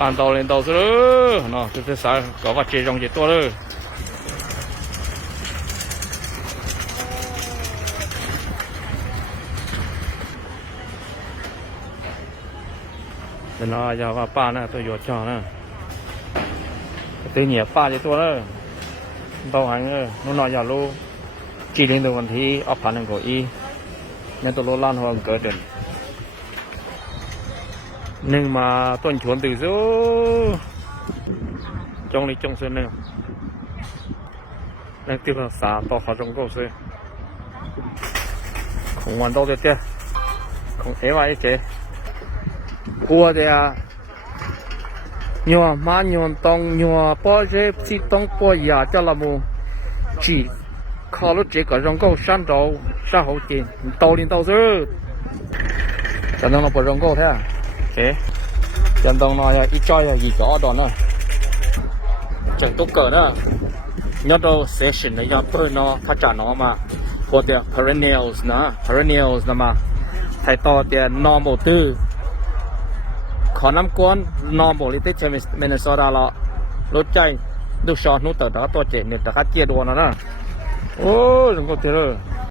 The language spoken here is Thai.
搬到领导是了，喏，这是啥？搞个接种就多了。这那家伙爸呢都有枪呢，对你爸就多了，包含个นู่นน่ะอย่ารู้จีนตัววันที่เอาพันหนึ่งก็อีเนี่ยตัวโลล้านหัวเกิดเดินหนึ่งมาต้นชวนตื่นสู้จงนี้จงเส้นเนี่ยนั่งที่ภาษาต่อเขาจงก็เส้นของวันโตเตี้ยของเอวไอ้เจ๊หัวเดียยัวมายัวตองยัวป้อเจ็บสิต้องป้อยาจะละมูจีข้าวรถเจ๊ก็จงก็สั่นโตสั่นหัวจีนโตลินโตซื้อจะต้องเราปวดจงก็แท้โอเคจันตรงนอยอีจ้อยอีจ่อดอนนะจังตุ๊กเกิดนะยอดเราเซสชั่นในยอดเปิดนอถ้าจ่านอมาพวกเดีย perennials นะ perennials นะมาไทยต่อเดีย normal ตื้อขอน้ำก้น normal ลิติเชมิสเมเนโซดาละรถใจดูชอนู้ตัวตัวเจ็ดเนี่ยแต่คัดเกียร์โดนนะโอ้ยจังก็เจอ